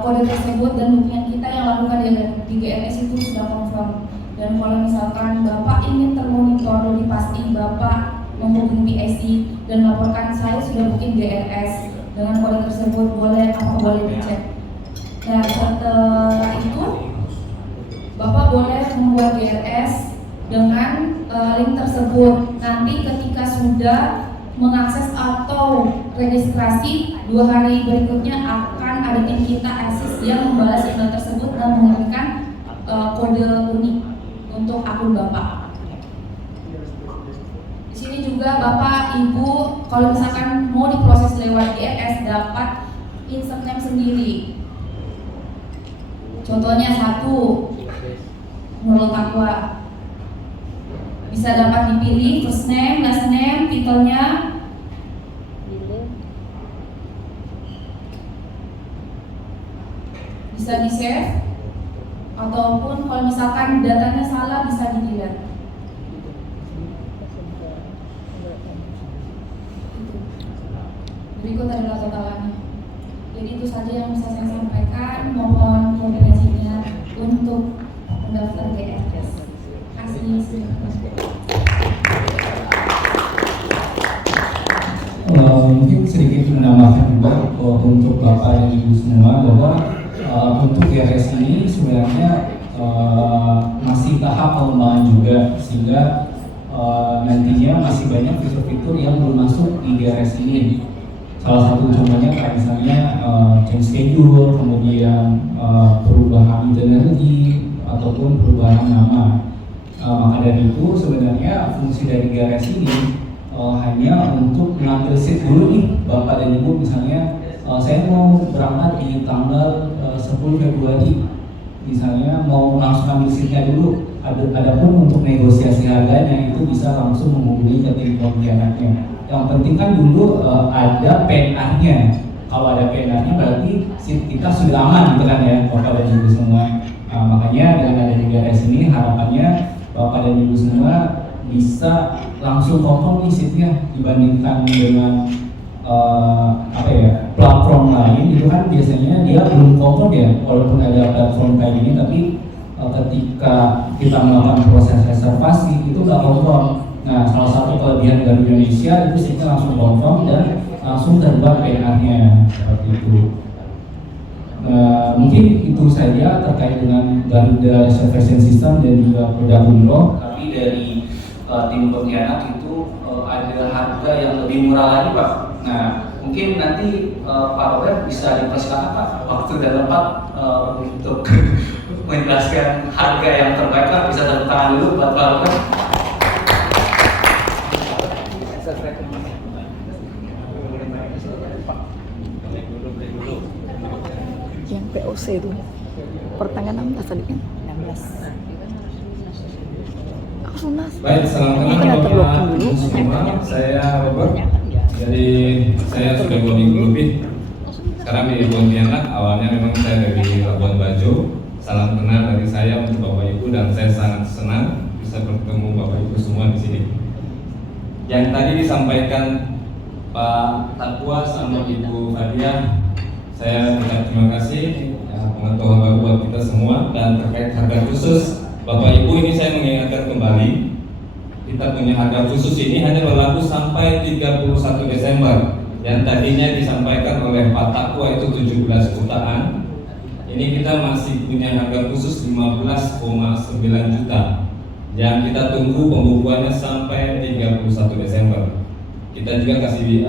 kode tersebut dan bookingan kita yang lakukan di GRS itu sudah confirm. Dan kalau misalkan Bapak ingin termonitor lebih pasti, Bapak menghubungi PIC dan melaporkan saya sudah booking GRS dengan kode tersebut, boleh dicek. Nah setelah itu Bapak boleh membuat GRS dengan link tersebut. Nanti ketika sudah mengakses atau registrasi, 2 hari berikutnya akan ada tim kita assist yang membalas email tersebut dan memberikan kode unik untuk akun Bapak. Di sini juga Bapak Ibu kalau misalkan mau diproses lewat GRS dapat insert name sendiri. Contohnya 1 Nurul Taqwa. Bisa dapat dipilih first name, last name, titelnya. Bisa di save ataupun kalau misalkan datanya salah bisa di delete. Berikut adalah totalannya. Jadi itu saja yang bisa saya sampaikan. Mohon koordinasinya untuk pendaftar GRS. Terima kasih. Mungkin sedikit menambahkan juga untuk Bapak dan Ibu semua bahwa untuk GRS ini sebenarnya masih tahap pengembangan juga, sehingga nantinya masih banyak fitur-fitur yang belum masuk di GRS ini. Salah satu contohnya kayak misalnya change schedule, kemudian perubahan itinerary ataupun perubahan nama. Maka dari itu sebenarnya fungsi dari GRS ini hanya untuk mengambil seat dulu nih Bapak dan Ibu, misalnya saya mau berangkat di tanggal 10 Februari, misalnya mau langsung ambil seatnya dulu. Adapun untuk negosiasi harganya itu bisa langsung menghubungi ke tim Pontianaknya. Yang penting kan dulu ada PNR-nya. Kalau ada PNR-nya berarti seat kita sudah aman, gitu kan ya Bapak dan Ibu semua. Makanya dengan adanya GRS ini harapannya Bapak dan Ibu semua bisa langsung confirm nih seatnya dibandingkan dengan platform lain. Itu kan biasanya dia belum confirm ya, walaupun ada platform kayak gini, tapi ketika kita melakukan proses reservasi itu nggak confirm. Nah, salah satu kelebihan Garuda Indonesia itu seatnya langsung confirm dan langsung terbuat PNR-nya seperti itu. Mungkin itu saja terkait dengan Garuda Reservation System dan juga produk umroh. Tapi dari tim Pontianak itu ada harga yang lebih murah lagi Pak. Nah mungkin nanti Pak Robert bisa dipersilakan Pak waktu dan tempat untuk menjelaskan harga yang terbaik Pak. Bisa tepuk tangan dulu buat Pak Robert. Yang POC itu pertanggal 16 tadi kan? 16. Baik, salam kenal Bapak Ibu semua. Saya Robert. Jadi saya sudah 2 minggu lebih sekarang di Pontianak. Awalnya memang saya dari Labuan Bajo. Salam kenal dari saya untuk Bapak Ibu dan saya sangat senang bisa bertemu Bapak Ibu semua di sini. Yang tadi disampaikan Pak Takwa sama Ibu Fadia, saya ucap terima kasih pengetahuan baru buat kita semua. Dan terkait harga khusus Bapak Ibu, ini saya mengingatkan kembali, kita punya harga khusus ini hanya berlaku sampai 31 Desember. Yang tadinya disampaikan oleh Pak Takwa itu 17 jutaan. Ini kita masih punya harga khusus 15,9 juta. Yang kita tunggu pembukuannya sampai 31 Desember. Kita juga kasih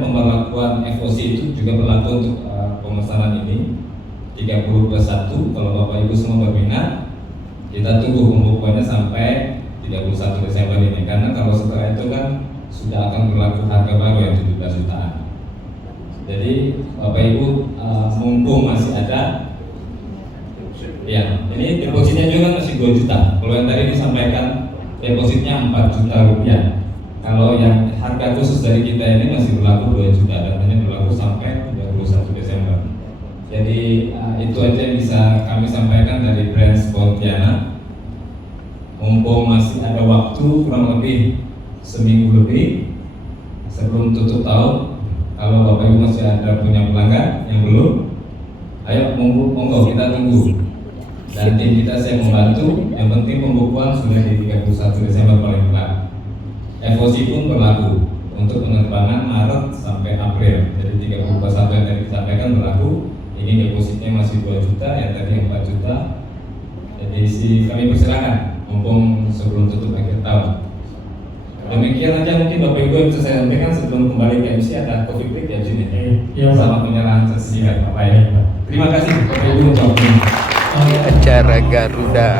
pemberlakuan FOC itu juga berlaku untuk pemesanan ini 30+1. Kalau Bapak Ibu semua berminat, kita tunggu pembukuannya sampai 31 Desember ini, karena kalau setelah itu kan sudah akan berlaku harga baru yang 17 jutaan. Jadi Bapak Ibu mumpung masih ada, ya ini depositnya juga masih 2 juta. Kalau yang tadi disampaikan depositnya 4 juta rupiah. Kalau yang harga khusus dari kita ini masih berlaku 2 juta dan hanya berlaku sampai 31 Desember. Jadi itu aja yang bisa kami sampaikan dari Brands Pontianak. Mumpung masih ada waktu kurang lebih seminggu lebih sebelum tutup tahun. Kalau Bapak Ibu masih ada punya pelanggan yang belum, ayo monggo kita tunggu. Dan tim kita saya membantu. Yang penting pembukuan sudah di 31 Desember paling telat. FOC pun berlaku untuk penerbangan Maret sampai April. Jadi 31 yang tadi disampaikan berlaku. Ini depositnya masih 2 juta, yang tadi 4 juta. Jadi kami persilakan mumpung sebelum tutup akhir tahun. Demikian aja mungkin Bapak Ibu yang bisa saya sampaikan sebelum kembali ke MC. Ada coffee break ya di sini. Selamat menyerang sesingkat Bapak ya. Terima kasih Bapak Ibu untuk acara Garuda